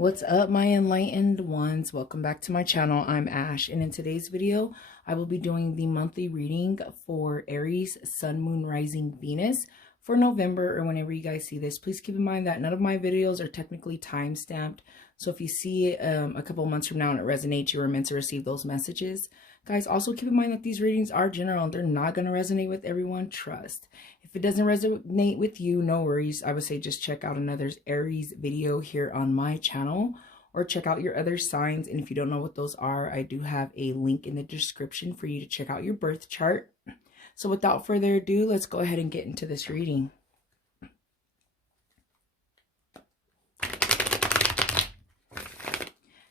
What's up, my enlightened ones? Welcome back to my channel. I'm Ash, and in today's video I will be doing the monthly reading for Aries, Sun, Moon, Rising, Venus for November, or whenever you guys see this. Please keep in mind that none of my videos are technically time stamped, so if you see a couple months from now and it resonates, you are meant to receive those messages. Guys, also keep in mind that these readings are general and they're not going to resonate with everyone. Trust. If it doesn't resonate with you, no worries. I would say just check out another Aries video here on my channel, or check out your other signs. And if you don't know what those are, I do have a link in the description for you to check out your birth chart. So without further ado, let's go ahead and get into this reading.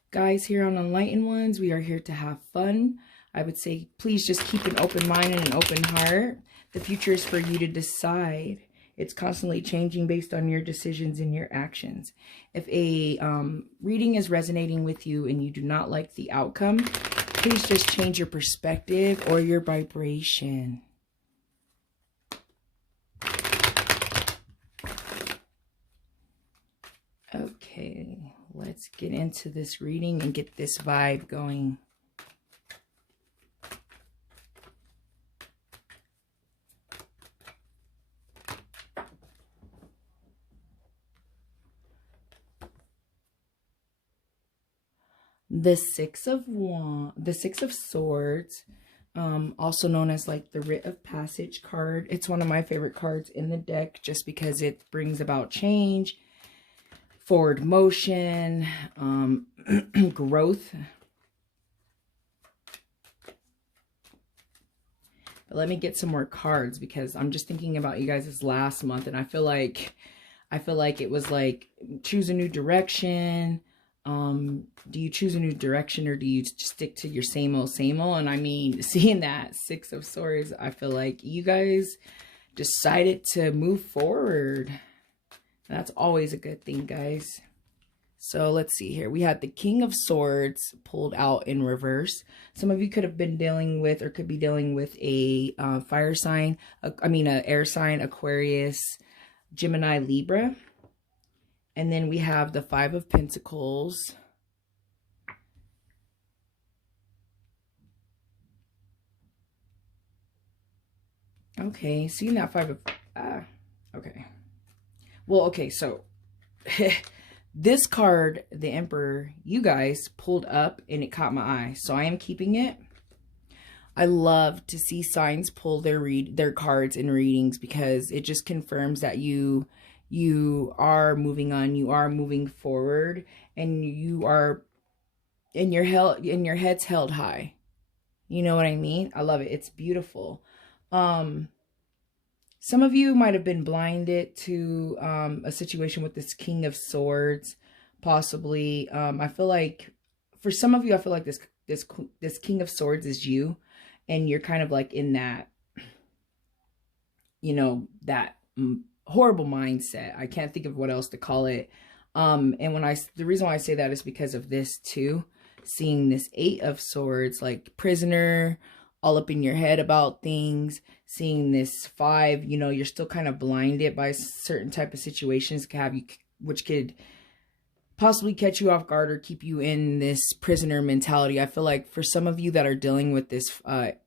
Guys, here on Enlightened Ones, we are here to have fun. I would say please just keep an open mind and an open heart. The future is for you to decide. It's constantly changing based on your decisions and your actions. If a reading is resonating with you and you do not like the outcome, please just change your perspective or your vibration. Okay, let's get into this reading and get this vibe going. The Six of Swords, also known as like the Writ of Passage card. It's one of my favorite cards in the deck just because it brings about change, forward motion, growth. But let me get some more cards because I'm just thinking about you guys' last month, and I feel like it was like choose a new direction. Do you choose a new direction, or do you stick to your same old? And I mean, seeing that Six of Swords, I feel like you guys decided to move forward. That's always a good thing, guys. So let's see here. We had the King of Swords pulled out in reverse. Some of you could have been dealing with, or could be dealing with, a fire sign, an air sign, Aquarius, Gemini, Libra. And then we have the Five of Pentacles. Okay, seeing that Five of... okay. Well, okay, so... this card, the Emperor, you guys pulled up and it caught my eye. So I am keeping it. I love to see signs pull their cards in readings because it just confirms that you are moving on, you are moving forward, and you are in your head's held high. You know what I mean? I love it. It's beautiful. Some of you might have been blinded to a situation with this King of Swords, possibly. I feel like for some of you, I feel like this King of Swords is you, and you're kind of like in that, that horrible mindset. I can't think of what else to call it. And the reason why I say that is because of this too. Seeing this Eight of Swords, like prisoner, all up in your head about things. Seeing this Five, you're still kind of blinded by certain type of situations which could possibly catch you off guard or keep you in this prisoner mentality. I feel like for some of you that are dealing with this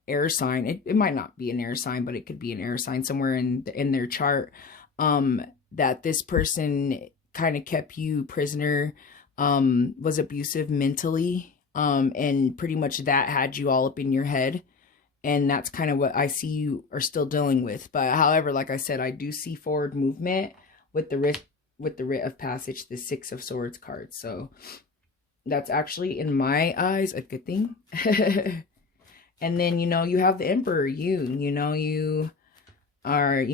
air sign, it might not be an air sign, but it could be an air sign somewhere in their chart. That this person kind of kept you prisoner, was abusive mentally, and pretty much that had you all up in your head. And that's kind of what I see you are still dealing with. But however, like I said, I do see forward movement with the Writ of Passage, the Six of Swords card. So that's actually, in my eyes, a good thing. And then, you have the Emperor, you are,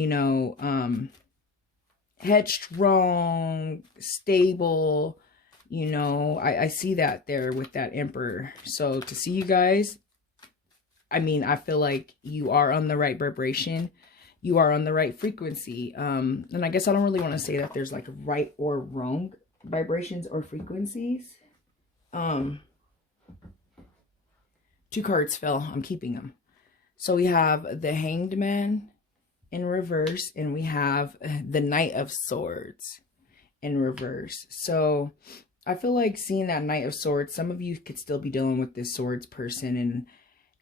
headstrong, stable, I see that there with that Emperor. So to see you guys, I mean, I feel like you are on the right vibration. You are on the right frequency. And I guess I don't really want to say that there's like right or wrong vibrations or frequencies. 2 cards fell. I'm keeping them. So we have the Hanged Man in reverse, and we have the Knight of Swords in reverse. So I feel like seeing that Knight of Swords, some of you could still be dealing with this Swords person,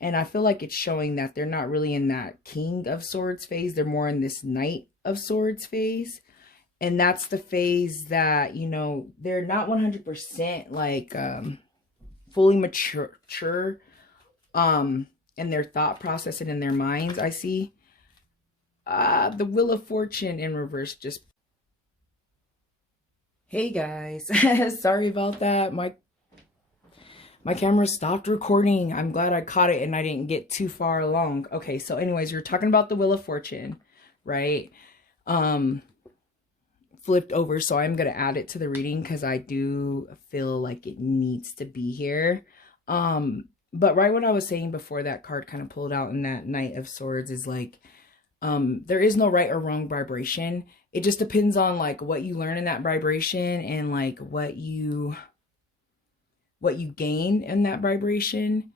and I feel like it's showing that they're not really in that King of Swords phase. They're more in this Knight of Swords phase. And that's the phase that, you know, they're not 100% like fully mature in their thought process and in their minds. I see the Wheel of Fortune in reverse just... Hey guys, sorry about that. My camera stopped recording. I'm glad I caught it and I didn't get too far along. Okay, so anyways, you're talking about the Wheel of Fortune, right? Flipped over, so I'm gonna add it to the reading because I do feel like it needs to be here. But right, what I was saying before that card kind of pulled out in that Knight of Swords is like, there is no right or wrong vibration. It just depends on like what you learn in that vibration and like what you gain in that vibration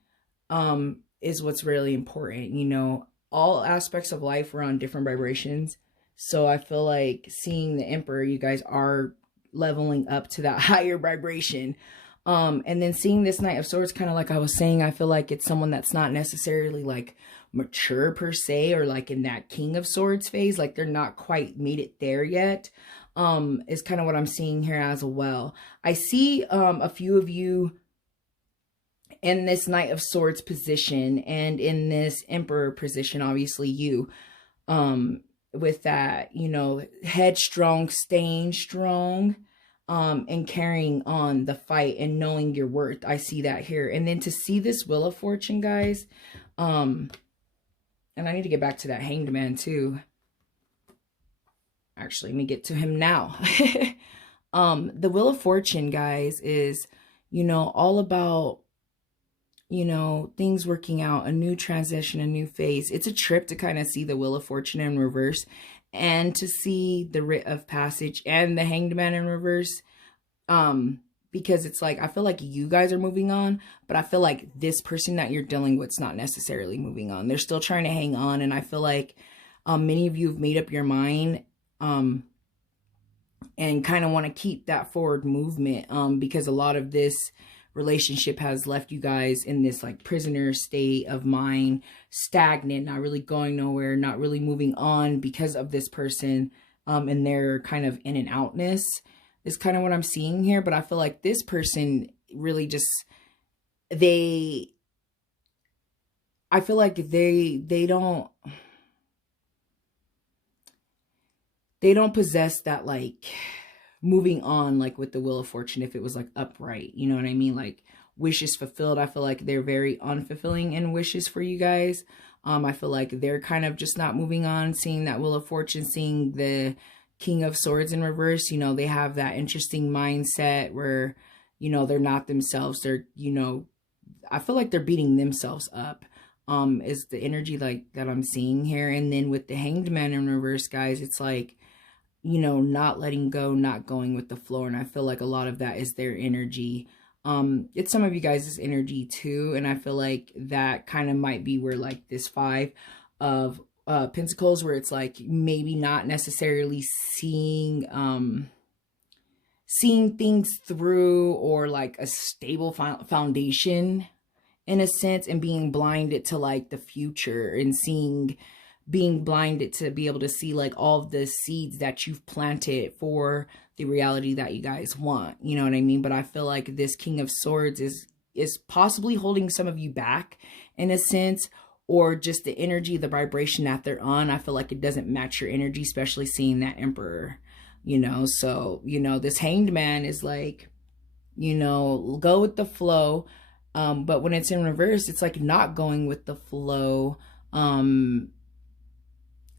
is what's really important. You know, all aspects of life are on different vibrations. So I feel like seeing the Emperor, you guys are leveling up to that higher vibration. And then seeing this Knight of Swords, kind of like I was saying, I feel like it's someone that's not necessarily like mature per se, or like in that King of Swords phase, like they're not quite made it there yet, is kind of what I'm seeing here as well. I see a few of you in this Knight of Swords position and in this Emperor position, obviously you, with that, you know, headstrong, staying strong, and carrying on the fight and knowing your worth. I see that here. And then to see this Wheel of Fortune, guys, and I need to get back to that Hanged Man too. Actually, let me get to him now. The Wheel of Fortune, guys, is, you know, all about, you know, things working out, a new transition, a new phase. It's a trip to kind of see the Wheel of Fortune in reverse and to see the Writ of Passage and the Hanged Man in reverse. Because it's like, I feel like you guys are moving on, but I feel like this person that you're dealing with is not necessarily moving on. They're still trying to hang on. And I feel like many of you have made up your mind and kind of want to keep that forward movement, because a lot of this relationship has left you guys in this like prisoner state of mind, stagnant, not really going nowhere, not really moving on because of this person, and their kind of in and outness is kind of what I'm seeing here. But I feel like this person really just, I feel like they don't possess that like moving on, like with the Wheel of Fortune, if it was like upright, you know what I mean? Like wishes fulfilled. I feel like they're very unfulfilling in wishes for you guys. I feel like they're kind of just not moving on, seeing that Wheel of Fortune, seeing the King of Swords in reverse. You know, they have that interesting mindset where, you know, they're not themselves. They're, you know, I feel like they're beating themselves up, is the energy like that I'm seeing here. And then with the Hanged Man in reverse, guys, it's like, you know, not letting go, not going with the flow. And I feel like a lot of that is their energy. It's some of you guys' energy too. And I feel like that kind of might be where like this Five of Pentacles, where it's like maybe not necessarily seeing things through, or like a stable foundation in a sense, and being blinded to like the future, and being blinded to be able to see like all of the seeds that you've planted for the reality that you guys want, you know what I mean? But I feel like this King of Swords is possibly holding some of you back in a sense, or just the energy, the vibration that they're on. I feel like it doesn't match your energy, especially seeing that Emperor, you know? So, you know, this Hanged Man is like, you know, go with the flow. But when it's in reverse, it's like not going with the flow,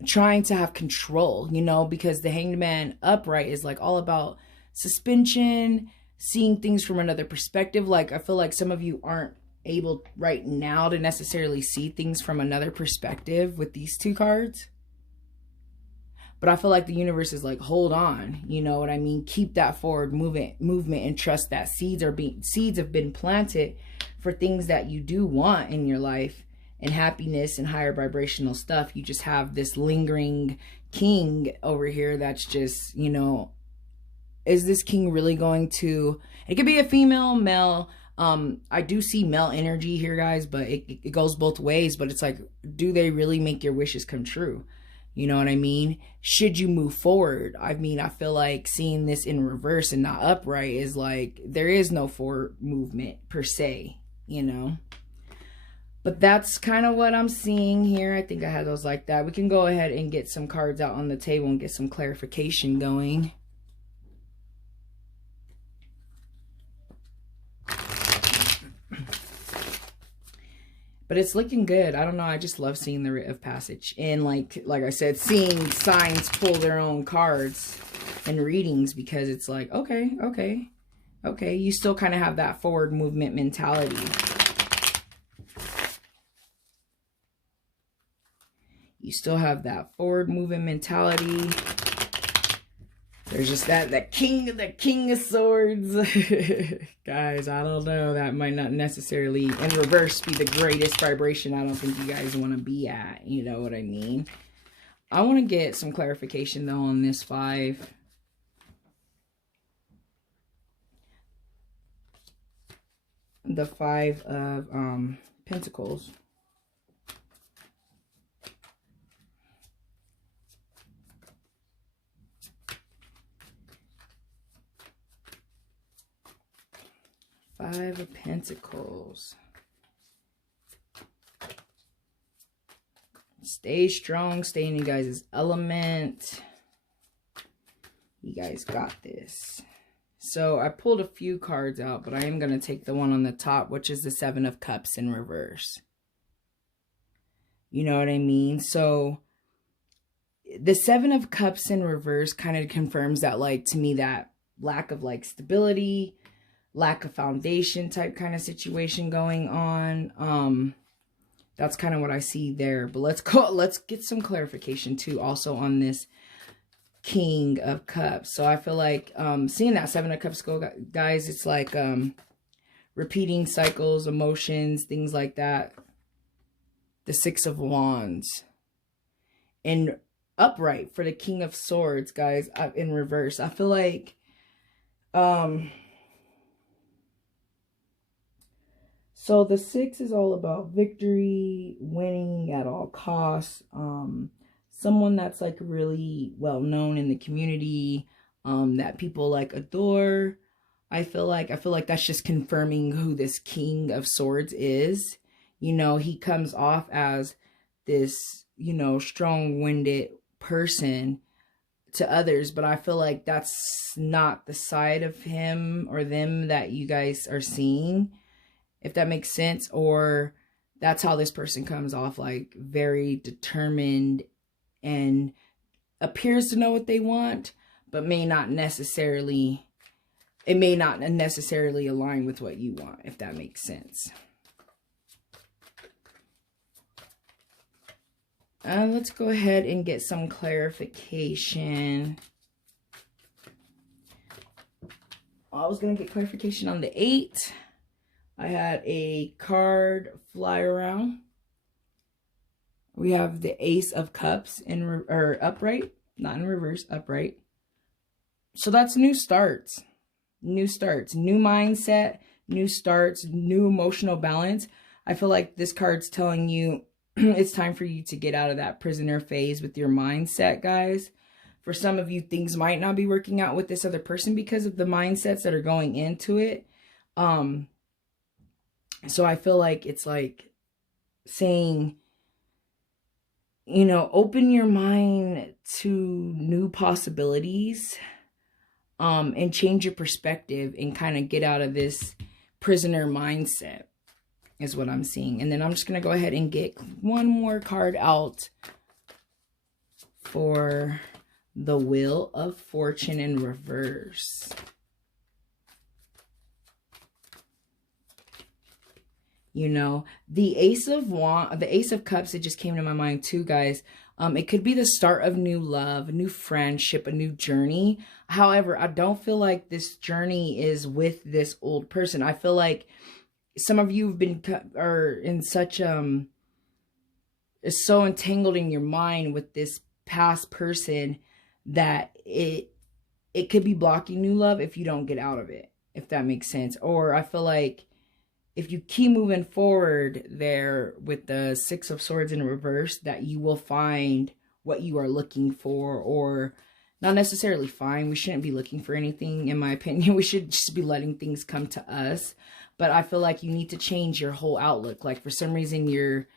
trying to have control, you know, because the Hanged Man upright is like all about suspension, seeing things from another perspective. Like, I feel like some of you aren't able right now to necessarily see things from another perspective with these two cards. But I feel like the universe is like, hold on, you know what I mean? Keep that forward movement, and trust that seeds have been planted for things that you do want in your life, and happiness and higher vibrational stuff. You just have this lingering king over here that's just, you know, is this king really going to, it could be a female, male. I do see male energy here, guys, but it goes both ways. But it's like, do they really make your wishes come true? You know what I mean? Should you move forward? I mean, I feel like seeing this in reverse and not upright is like, there is no forward movement per se, you know? But that's kind of what I'm seeing here. I think I had those like that. We can go ahead and get some cards out on the table and get some clarification going. But it's looking good. I don't know. I just love seeing the Writ of Passage. And like I said, seeing signs pull their own cards and readings, because it's like, okay. You still kind of have that forward movement mentality. You still have that forward movement mentality. There's just that king of swords. Guys, I don't know. That might not necessarily in reverse be the greatest vibration. I don't think you guys want to be at. You know what I mean? I want to get some clarification though on this 5. The 5 of Pentacles. Five of Pentacles. Stay strong. Stay in you guys' element. You guys got this. So I pulled a few cards out, but I am going to take the one on the top, which is the 7 of Cups in reverse. You know what I mean? So the 7 of Cups in reverse kind of confirms that, like, to me, that lack of like stability, lack of foundation type kind of situation going on. That's kind of what I see there. But let's get some clarification too also on this King of Cups. So I feel like seeing that 7 of Cups go, guys, it's like repeating cycles, emotions, things like that. The 6 of Wands. And upright for the King of Swords, guys, in reverse. I feel like so the 6 is all about victory, winning at all costs. Someone that's like really well known in the community, that people like adore. I feel like that's just confirming who this King of Swords is. You know, he comes off as this, you know, strong-winded person to others, but I feel like that's not the side of him or them that you guys are seeing, if that makes sense. Or that's how this person comes off, like very determined and appears to know what they want, but may not necessarily align with what you want, if that makes sense. Let's go ahead and get some clarification. I was going to get clarification on the 8. I had a card fly around. We have the Ace of Cups in upright, not in reverse, upright. So that's new starts, new mindset, new starts, new emotional balance. I feel like this card's telling you it's time for you to get out of that prisoner phase with your mindset, guys. For some of you, things might not be working out with this other person because of the mindsets that are going into it. So I feel like it's like saying, you know, open your mind to new possibilities, and change your perspective and kind of get out of this prisoner mindset is what I'm seeing. And then I'm just going to go ahead and get one more card out for the Wheel of Fortune in reverse. You know, the Ace of Cups, it just came to my mind too, guys. It could be the start of new love, a new friendship, a new journey. However, I don't feel like this journey is with this old person. I feel like some of you have been in such is so entangled in your mind with this past person that it could be blocking new love if you don't get out of it, if that makes sense. Or I feel like if you keep moving forward there with the Six of Swords in reverse, that you will find what you are looking for, or not necessarily find. We shouldn't be looking for anything, in my opinion. We should just be letting things come to us. But I feel like you need to change your whole outlook. Like for some reason, your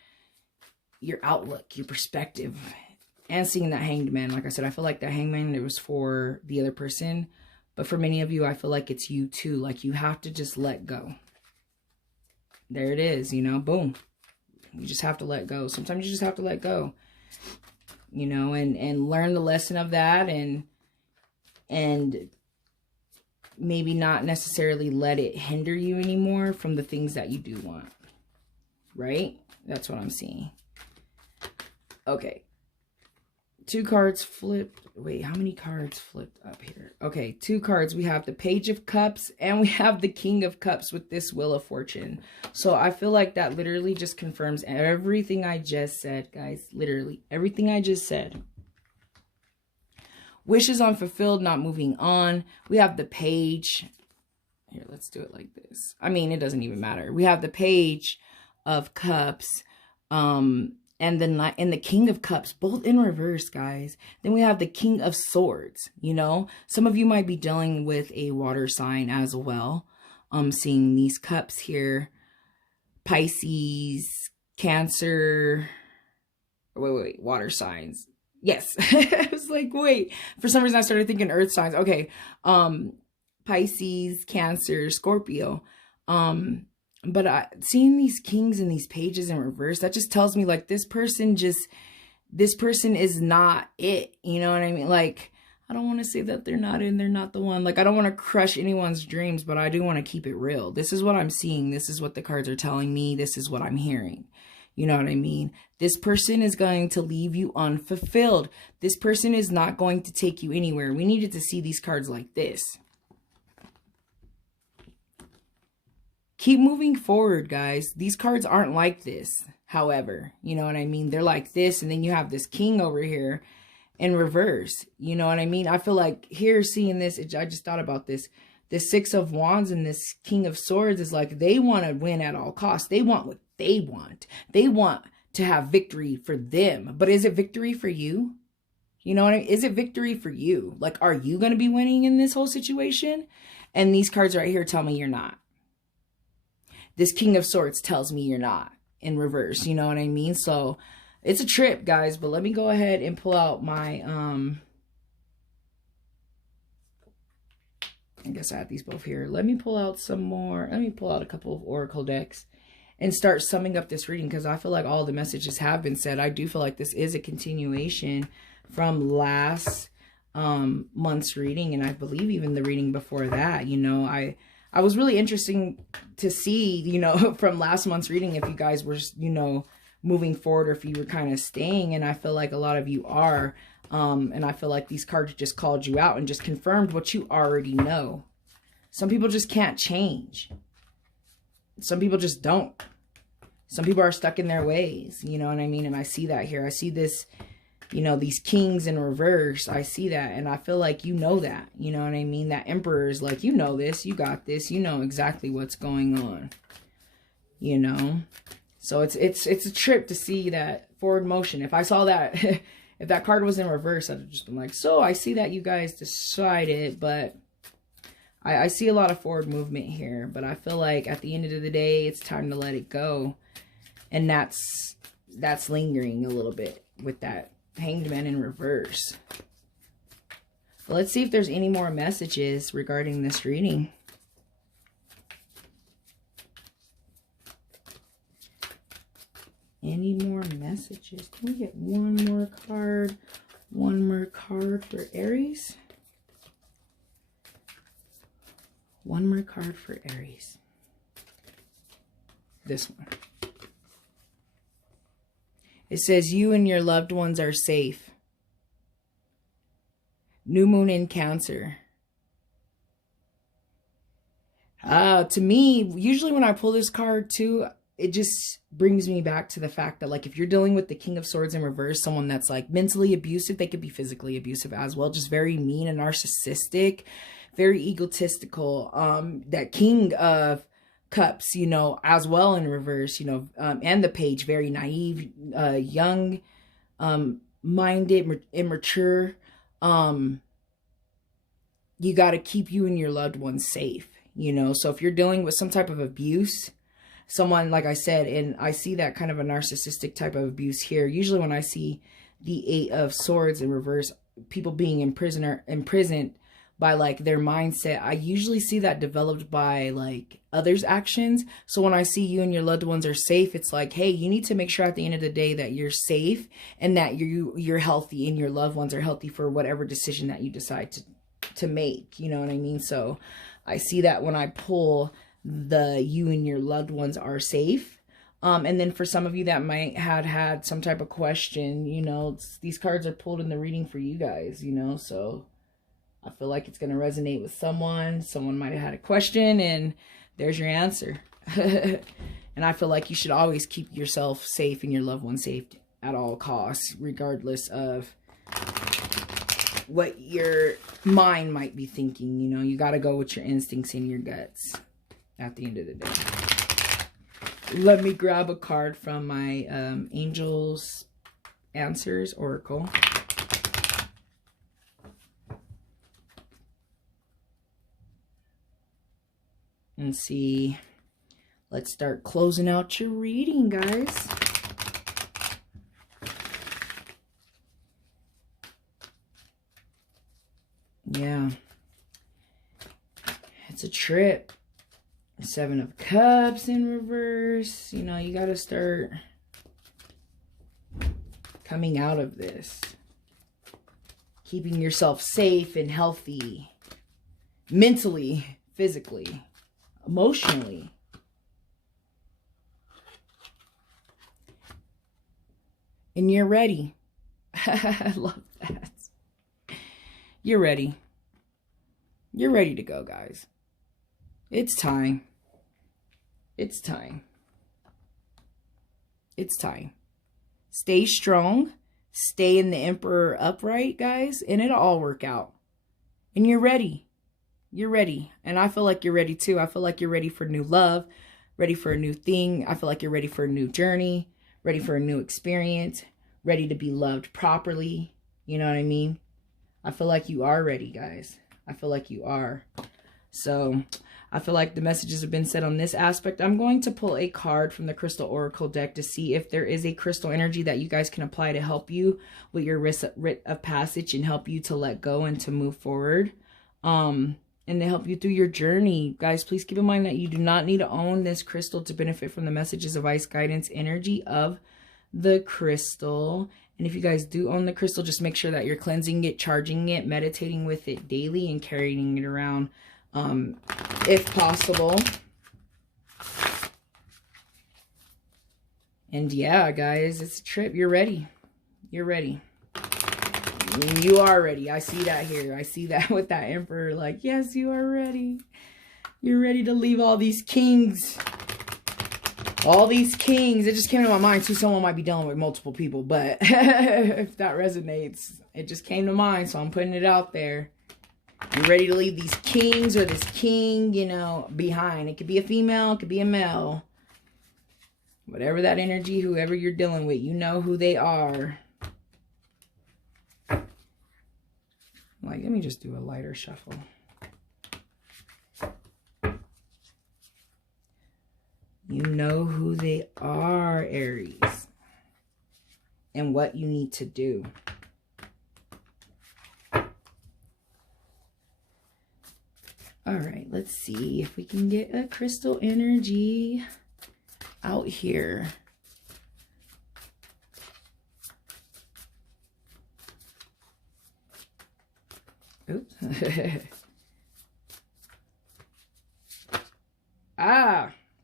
outlook, your perspective, and seeing that Hanged Man. Like I said, I feel like that Hanged Man, it was for the other person. But for many of you, I feel like it's you too. Like you have to just let go. There it is, you know, boom. You just have to let go. Sometimes you just have to let go, you know, and learn the lesson of that, and maybe not necessarily let it hinder you anymore from the things that you do want, right? That's what I'm seeing. Okay. 2 cards flipped. Wait, how many cards flipped up here? Okay, 2 cards. We have the Page of Cups and we have the King of Cups with this Wheel of Fortune. So I feel like that literally just confirms everything I just said, guys. Literally everything I just said. Wishes unfulfilled, not moving on. We have the Page. Here, let's do it like this. I mean, it doesn't even matter. We have the Page of Cups. And then the King of Cups, both in reverse, guys. Then we have the King of Swords, you know. Some of you might be dealing with a water sign as well. Seeing these cups here. Pisces, Cancer. Wait, water signs. Yes. I was like, wait. For some reason, I started thinking earth signs. Okay. Pisces, Cancer, Scorpio. But seeing these kings and these pages in reverse, that just tells me like this person is not it. You know what I mean? Like, I don't want to say that they're not the one. Like, I don't want to crush anyone's dreams, but I do want to keep it real. This is what I'm seeing. This is what the cards are telling me. This is what I'm hearing. You know what I mean? This person is going to leave you unfulfilled. This person is not going to take you anywhere. We needed to see these cards like this. Keep moving forward, guys. These cards aren't like this, however. You know what I mean? They're like this, and then you have this king over here in reverse. You know what I mean? I feel like here, seeing this, I just thought about this. This Six of Wands and this King of Swords is like they want to win at all costs. They want what they want. They want to have victory for them. But is it victory for you? You know what I mean? Is it victory for you? Like, are you going to be winning in this whole situation? And these cards right here tell me you're not. This King of Swords tells me you're not in reverse. You know what I mean? So it's a trip, guys. But let me go ahead and pull out my, I guess I have these both here. Let me pull out some more. Let me pull out a couple of Oracle decks and start summing up this reading, because I feel like all the messages have been said. I do feel like this is a continuation from last month's reading, and I believe even the reading before that. You know, I was really interesting to see, you know, from last month's reading, if you guys were, you know, moving forward or if you were kind of staying. And I feel like a lot of you are. And I feel like these cards just called you out and just confirmed what you already know. Some people just can't change. Some people just don't. Some people are stuck in their ways. You know what I mean? And I see that here. I see this, you know, these kings in reverse. I see that. And I feel like you know that. You know what I mean? That Emperor is like, you know this. You got this. You know exactly what's going on. You know? So it's a trip to see that forward motion. If I saw that, if that card was in reverse, I'd have just been like, so I see that you guys decided. But I see a lot of forward movement here. But I feel like at the end of the day, it's time to let it go. And that's lingering a little bit with that Hanged Man in reverse. But let's see if there's any more messages regarding this reading. Any more messages? Can we get one more card? One more card for Aries? One more card for Aries. This one. It says, you and your loved ones are safe. New moon in Cancer. To me, usually when I pull this card too, it just brings me back to the fact that, like, if you're dealing with the King of Swords in reverse, someone that's like mentally abusive, they could be physically abusive as well, just very mean and narcissistic, very egotistical. That King of Cups, you know, as well in reverse, you know, and the Page, very naive, young, minded, immature. You got to keep you and your loved ones safe, you know. So if you're dealing with some type of abuse, someone, like I said, and I see that kind of a narcissistic type of abuse here. Usually when I see the 8 of Swords in reverse, people being imprisoned by like their mindset, I usually see that developed by like others' actions. So when I see you and your loved ones are safe, it's like, hey, you need to make sure at the end of the day that you're safe and that you're healthy and your loved ones are healthy for whatever decision that you decide to make. You know what I mean? So I see that when I pull the you and your loved ones are safe. And then for some of you that might have had some type of question, you know, these cards are pulled in the reading for you guys, you know, so I feel like it's going to resonate with someone. Someone might have had a question and there's your answer. And I feel like you should always keep yourself safe and your loved ones safe at all costs, regardless of what your mind might be thinking. You know, you got to go with your instincts and your guts at the end of the day. Let me grab a card from my Angels Answers Oracle. And see, let's start closing out your reading, guys. Yeah. It's a trip. 7 of Cups in reverse. You know, you got to start coming out of this. Keeping yourself safe and healthy. Mentally, physically, emotionally. And you're ready. I love that. You're ready. You're ready to go, guys. It's time. It's time. It's time. Stay strong. Stay in the Emperor upright, guys, and it'll all work out. And you're ready. You're ready. And I feel like you're ready too. I feel like you're ready for new love, ready for a new thing. I feel like you're ready for a new journey, ready for a new experience, ready to be loved properly. You know what I mean? I feel like you are ready, guys. I feel like you are. So I feel like the messages have been said on this aspect. I'm going to pull a card from the Crystal Oracle deck to see if there is a crystal energy that you guys can apply to help you with your rite of passage and help you to let go and to move forward. And to help you through your journey. Guys, please keep in mind that you do not need to own this crystal to benefit from the messages, advice, guidance, energy of the crystal. And if you guys do own the crystal, just make sure that you're cleansing it, charging it, meditating with it daily, and carrying it around if possible. And yeah, guys, it's a trip. You're ready. You're ready. You are ready. I see that here. I see that with that Emperor. Like, yes, you are ready. You're ready to leave all these kings. All these kings. It just came to my mind too. Someone might be dealing with multiple people, but if that resonates, it just came to mind. So I'm putting it out there. You're ready to leave these kings or this king, you know, behind. It could be a female. It could be a male. Whatever that energy, whoever you're dealing with, you know who they are. Like, let me just do a lighter shuffle. You know who they are, Aries. And what you need to do. All right, let's see if we can get a crystal energy out here. Oops.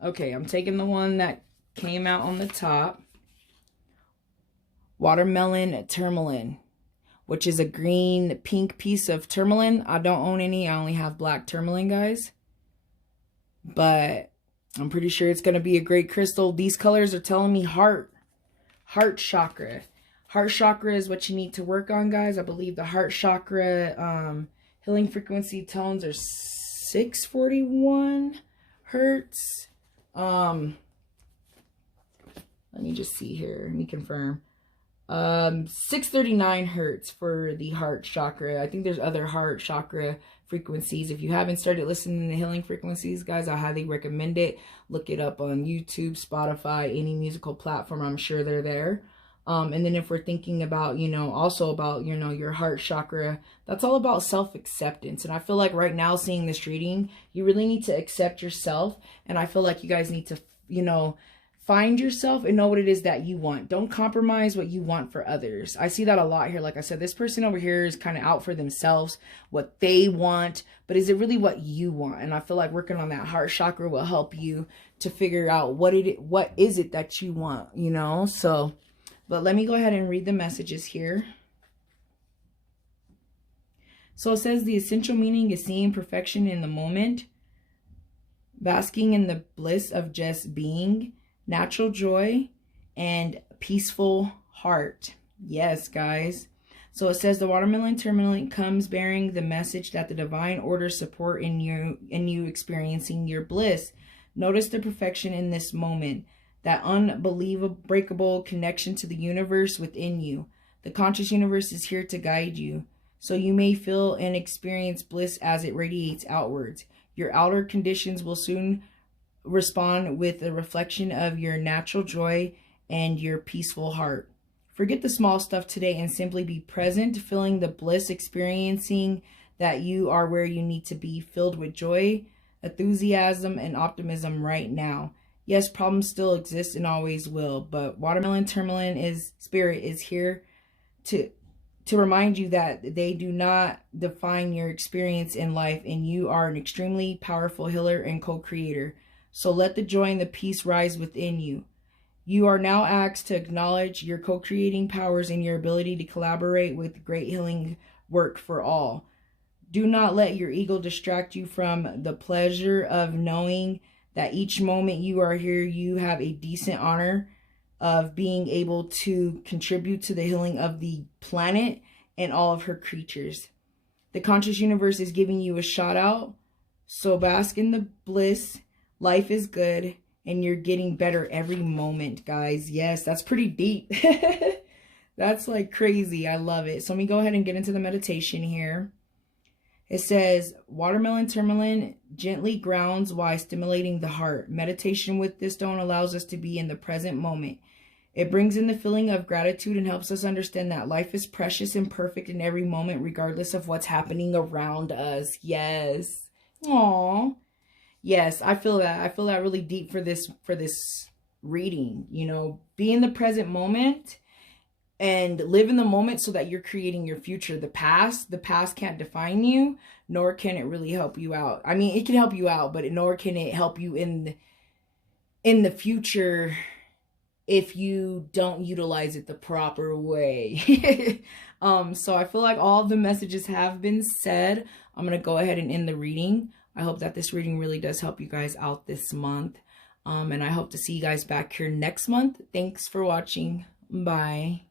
Okay, I'm taking the one that came out on the top. Watermelon Tourmaline, which is a green pink piece of tourmaline. I don't own any. I only have black tourmaline, guys. But I'm pretty sure it's going to be a great crystal. These colors are telling me heart chakra. Heart chakra is what you need to work on, guys. I believe the heart chakra healing frequency tones are 641 hertz. Let me just see here. Let me confirm. 639 hertz for the heart chakra. I think there's other heart chakra frequencies. If you haven't started listening to healing frequencies, guys, I highly recommend it. Look it up on YouTube, Spotify, any musical platform. I'm sure they're there. And then if we're thinking about, you know, also about, you know, your heart chakra, that's all about self-acceptance. And I feel like right now, seeing this reading, you really need to accept yourself. And I feel like you guys need to, you know, find yourself and know what it is that you want. Don't compromise what you want for others. I see that a lot here. Like I said, this person over here is kind of out for themselves, what they want, but is it really what you want? And I feel like working on that heart chakra will help you to figure out what is it that you want, you know? So, but let me go ahead and read the messages here. So it says the essential meaning is seeing perfection in the moment, basking in the bliss of just being, natural joy, and peaceful heart. Yes, guys. So it says the watermelon tourmaline comes bearing the message that the divine order support in you experiencing your bliss. Notice the perfection in this moment, that unbreakable connection to the universe within you. The conscious universe is here to guide you, so you may feel and experience bliss as it radiates outwards. Your outer conditions will soon respond with a reflection of your natural joy and your peaceful heart. Forget the small stuff today and simply be present, feeling the bliss, experiencing that you are where you need to be, filled with joy, enthusiasm, and optimism right now. Yes, problems still exist and always will, but watermelon tourmaline spirit is here to remind you that they do not define your experience in life, and you are an extremely powerful healer and co-creator. So let the joy and the peace rise within you. You are now asked to acknowledge your co-creating powers and your ability to collaborate with great healing work for all. Do not let your ego distract you from the pleasure of knowing that each moment you are here, you have a decent honor of being able to contribute to the healing of the planet and all of her creatures. The conscious universe is giving you a shout out, so bask in the bliss. Life is good, and you're getting better every moment, guys. Yes, that's pretty deep. That's like crazy. I love it. So let me go ahead and get into the meditation here. It says, watermelon tourmaline gently grounds while stimulating the heart. Meditation with this stone allows us to be in the present moment. It brings in the feeling of gratitude and helps us understand that life is precious and perfect in every moment, regardless of what's happening around us. Yes. Aww. Yes, I feel that. I feel that really deep for this reading. You know, be in the present moment and live in the moment so that you're creating your future. The past can't define you, nor can it really help you out. I mean, it can help you out, but nor can it help you in the future if you don't utilize it the proper way. So I feel like all of the messages have been said. I'm going to go ahead and end the reading. I hope that this reading really does help you guys out this month. And I hope to see you guys back here next month. Thanks for watching. Bye.